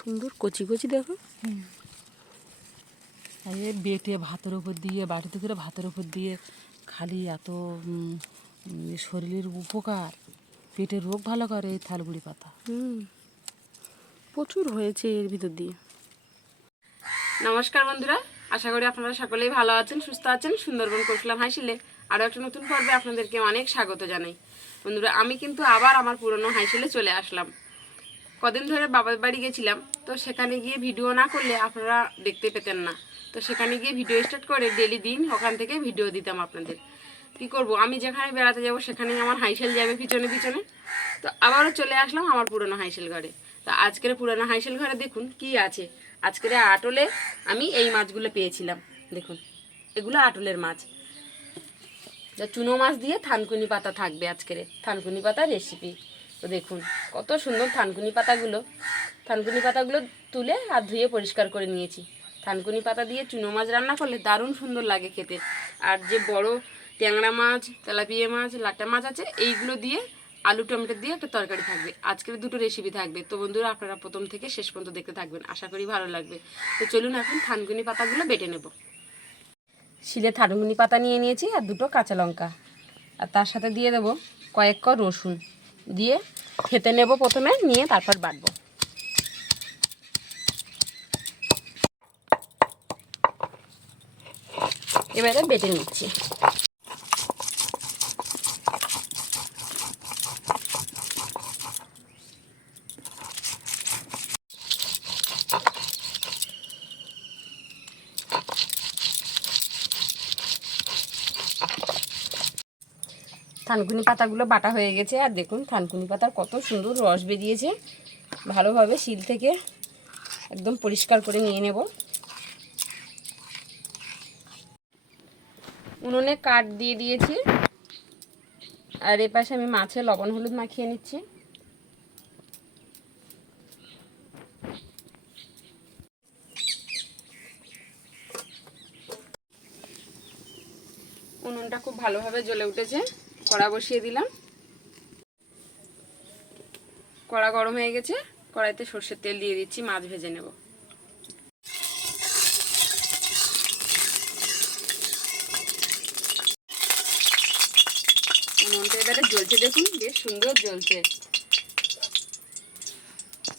সুন্দর কচি কচি দেখো। বেটে ভাতের উপর দিয়ে বাটিতে করে ভাতের উপর দিয়ে খালি এত শরীরের উপকার, পেটের রোগ ভালো করে এই থালগুড়ি পাতা। প্রচুর হয়েছে এর ভিতর দিয়ে। নমস্কার বন্ধুরা, আশা করি আপনারা সকলেই ভালো আছেন, সুস্থ আছেন। সুন্দরবন কৌশলাম হাইশিলে আরও একটা নতুন পর্বে আপনাদেরকে অনেক স্বাগত জানাই। বন্ধুরা, আমি কিন্তু আবার আমার পুরনো হাইশিলে চলে আসলাম। কদিন ধরে বাবার বাড়ি গেছিলাম, তো সেখানে গিয়ে ভিডিও না করলে আপনারা দেখতে পেতেন না। তো সেখানে গিয়ে ভিডিও স্টার্ট করে ডেলি দিন ওখান থেকে ভিডিও দিতাম আপনাদের। কি করব, আমি যেখানে বেড়াতে যাব সেখানেই আমার হাইশেল যাবে পিছনে পিছনে। তো আবারও চলে আসলাম আমার পুরনো হাইশেল ঘরে। তো আজকের পুরনো হাইশেল ঘরে দেখুন কি আছে। আজকের আটলে আমি এই মাছগুলো পেয়েছিলাম। দেখুন, এগুলো আটলের মাছ। যা চুনো মাছ দিয়ে থানকুনি পাতা থাকবে আজকের থানকুনি পাতা রেসিপি। তো দেখুন কত সুন্দর থানকুনি পাতাগুলো তুলে আর ধুয়ে পরিষ্কার করে নিয়েছি। থানকুনি পাতা দিয়ে চুনো মাছ রান্না করলে দারুণ সুন্দর লাগে খেতে। আর যে বড় ট্যাংরা মাছ, তেলাপিয়া মাছ, লাটা মাছ আছে, এইগুলো দিয়ে আলু টমেটো দিয়ে একটা তরকারি থাকবে। আজকের দুটো রেসিপি থাকবে। তো বন্ধুরা, আপনারা প্রথম থেকে শেষ পর্যন্ত দেখতে থাকবেন, আশা করি ভালো লাগবে। তো চলুন এখন থানকুনি পাতাগুলো বেটে নেব। শিলে থানকুনি পাতা নিয়ে নিয়েছি আর দুটো কাঁচা লঙ্কা, আর তার সাথে দিয়ে দেবো কয়েক ক রসুন দিয়ে খেতে নেব প্রথমে, নিয়ে তারপর বাটবো। এবারে বেটে নিচ্ছি। থানকুনি পাতাগুলো বাটা হয়ে গেছে, আর দেখুন থানকুনি পাতার কত সুন্দর রস বেরিয়েছে। ভালোভাবে শিল থেকে একদম পরিষ্কার করে নিয়ে নেব। উনুনে কাঠ দিয়ে দিয়েছি, আর এ পাশে আমি মাছে লবণ হলুদ মাখিয়ে নিচ্ছি। উনুনটা খুব ভালোভাবে জ্বলে উঠেছে, কড়া বসিয়ে দিলাম। কড়া গরম হয়ে গেছে, কড়াইতে সর্ষের তেল দিয়ে দিচ্ছি, মাছ ভেজে নেব। উনুনটা এবারে জ্বলছে, দেখুন বেশ সুন্দর জ্বলছে।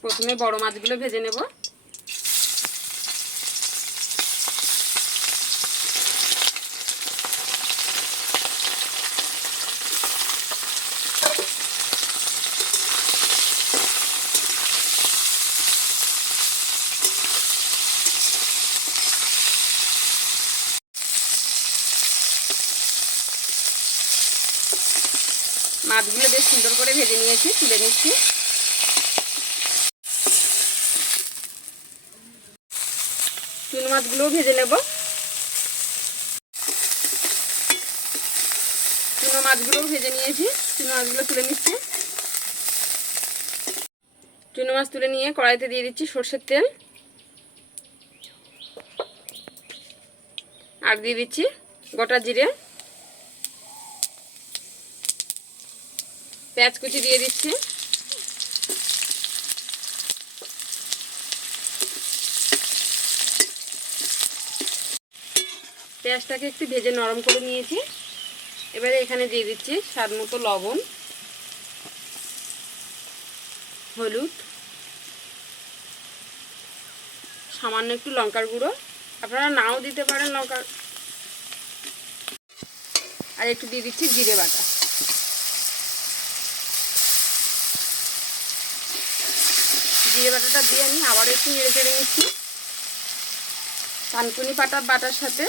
প্রথমে বড় মাছগুলো ভেজে নেব। মাছগুলো বেশ সুন্দর করে ভেজে নিয়েছি, তুলে নিচ্ছি। চুনো মাছগুলোও ভেজে নেব। চুনো মাছগুলোও ভেজে নিয়েছি, চুনো মাছগুলো তুলে নিচ্ছি। চুনো মাছ তুলে নিয়ে কড়াইতে দিয়ে দিচ্ছি সর্ষের তেল, আর দিয়ে দিচ্ছি গোটা জিরে, পেঁয়াজ কুচি দিয়ে দিচ্ছি। পেঁয়াজটাকে একটু ভেজে নরম করে নিয়েছি। এবারে এখানে দিয়ে দিচ্ছি স্বাদ মতো লবণ, হলুদ, সামান্য একটু লঙ্কার গুঁড়ো, আপনারা নাও দিতে পারেন লঙ্কার, আর একটু দিয়ে দিচ্ছি জিরে বাটা। জিরে বাটাটা দিয়ে আমি আবার একটু নেড়ে চেড়ে নিচ্ছি। থানকুনি পাতা বাটার সাথে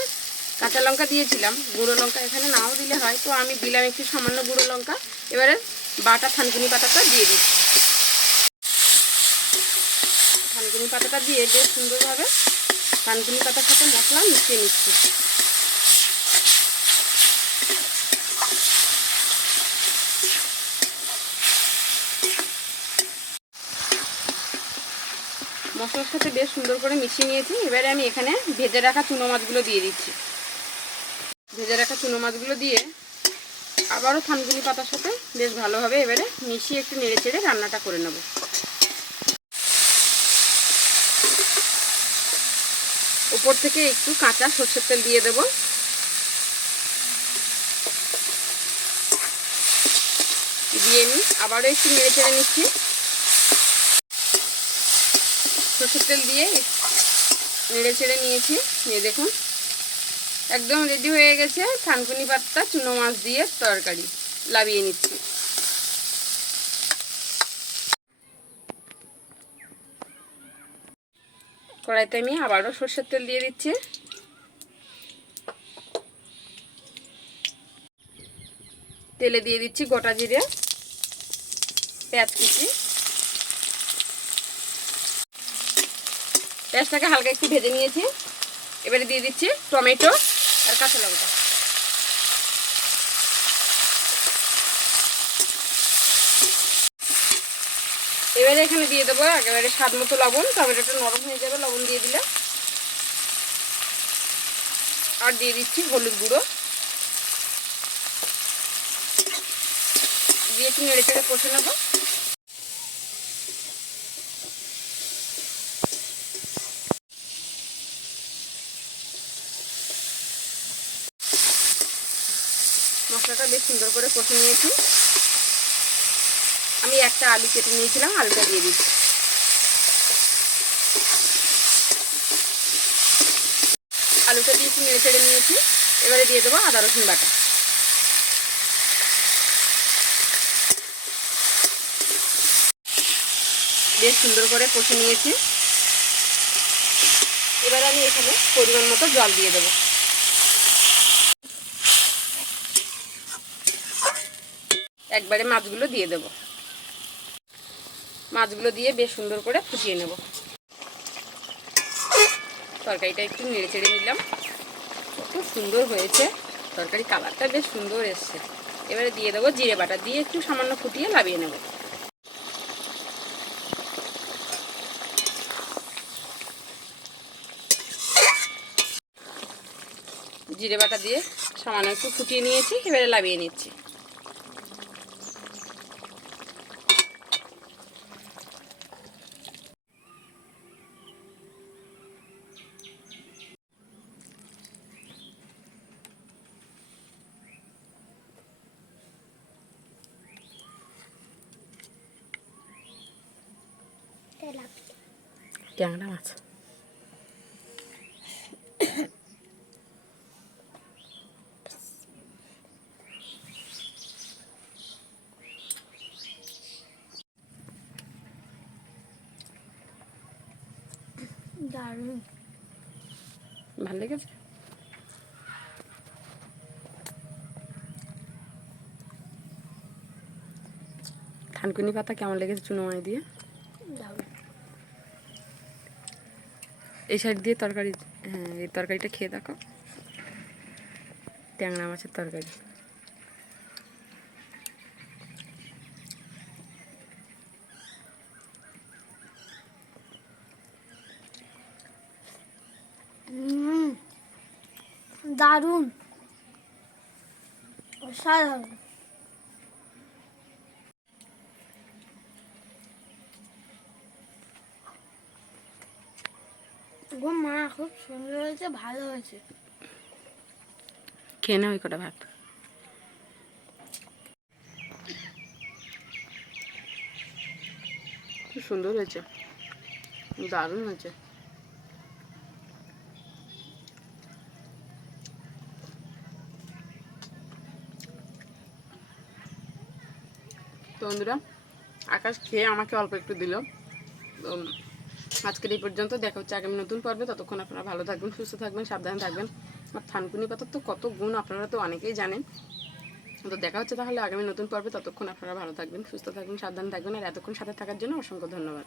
কাঁচা লঙ্কা দিয়েছিলাম, গুঁড়ো লঙ্কা এখানে নাও দিলে হয়, তো আমি দিলাম একটু সামান্য গুঁড়ো লঙ্কা। এবারে বাটা থানকুনি পাতাটা দিয়ে দিচ্ছি। থানকুনি পাতাটা দিয়ে বেশ সুন্দরভাবে থানকুনি পাতার সাথে মশলা মিশিয়ে নিচ্ছি। মশলার সাথে বেশ সুন্দর করে মিশিয়ে নিয়েছি। এবারে আমি এখানে ভেজে রাখা চুনো মাছগুলো দিয়ে দিচ্ছি। ভেজে রাখা চুনো মাছগুলো দিয়ে আবারও থানকুনি পাতার সাথে বেশ ভালোভাবে এবারে মিশিয়ে একটু নেড়ে চেড়ে রান্নাটা করে নেব। উপর থেকে একটু কাঁচা সরষের তেল দিয়ে দেব। দিয়ে আমি আবারও একটু নেড়ে চেড়ে নিচ্ছি। সরষের তেল দিয়ে নেড়ে চেড়ে নিয়েছি। নিয়ে দেখুন একদম রেডি হয়ে গেছে থানকুনি পাতা চুনো মাছ দিয়ে তরকারি। লাবিয়ে নিচ্ছি। কড়াইতে আমি আবারও সরষের তেল দিয়ে দিচ্ছি। তেলে দিয়ে দিচ্ছি গোটা জিরে, পেঁয়াজ কুচি। পেঁয়াজটাকে হালকা একটু ভেজে নিয়েছি। এবারে দিয়ে দিচ্ছি টমেটো আর কাঁচা লঙ্কা। এবারে এখানে দিয়ে দেবো একেবারে স্বাদ মতো লবণ। টমেটোটা নরম হয়ে যাবে লবণ দিয়ে দিলে। আর দিয়ে দিচ্ছি হলুদ গুঁড়ো। দিয়ে একটু নেড়ে চেড়ে কষে নেবো। মশলাটা বেশ সুন্দর করে কষে নিয়েছি। আমি একটা আলু কেটে নিয়েছিলাম, আলুটা দিয়ে দিচ্ছি। আলুটা দিয়ে একটু নেড়ে চেড়ে নিয়েছি। এবারে দিয়ে দেবো আদা রসুন বাটা। বেশ সুন্দর করে কষে নিয়েছি। এবারে আমি এখানে পরিমাণ মতো জল দিয়ে দেবো। একবারে মাছগুলো দিয়ে দেব। মাছগুলো দিয়ে বেশ সুন্দর করে ফুটিয়ে নেব। তরকারিটা একটু নেড়ে চেড়ে নিলাম। খুব সুন্দর হয়েছে তরকারি, কালারটা বেশ সুন্দর এসছে। এবারে দিয়ে দেবো জিরে বাটা। দিয়ে একটু সামান্য ফুটিয়ে লাবিয়ে নেব। জিরে বাটা দিয়ে সামান্য একটু ফুটিয়ে নিয়েছি। এবারে লাবিয়ে নিচ্ছি। ট্যাংরা মাছ। দারুণ ভালো লেগেছে। থানকুনি পাতা কেমন লেগেছে চুনো মাছ দিয়ে? এই সাইড দিয়ে তরকারি, হ্যাঁ এই তরকারিটা খেয়ে দেখো। ট্যাংরা মাছের তরকারি। দারুণ অসাধারণ। গো মা খুব সুন্দর হয়েছে, ভালো হয়েছে। খেয়ে নাও ওই কটা ভাত। খুব সুন্দর হয়েছে, দারুণ হয়েছে। তো বন্ধুরা, আকাশ খেয়ে আমাকে অল্প একটু দিল। তো আজকের এই পর্যন্ত। দেখা হচ্ছে আগামী নতুন পর্বে। ততক্ষণ আপনারা ভালো থাকবেন, সুস্থ থাকবেন, সাবধানে থাকবেন। আর থানকুনি পাতার তো কত গুণ আপনারা তো অনেকেই জানেন। তো দেখা হচ্ছে তাহলে আগামী নতুন পর্বে। ততক্ষণ আপনারা ভালো থাকবেন, সুস্থ থাকবেন, সাবধানে থাকবেন। আর এতক্ষণ সাথে থাকার জন্য অসংখ্য ধন্যবাদ।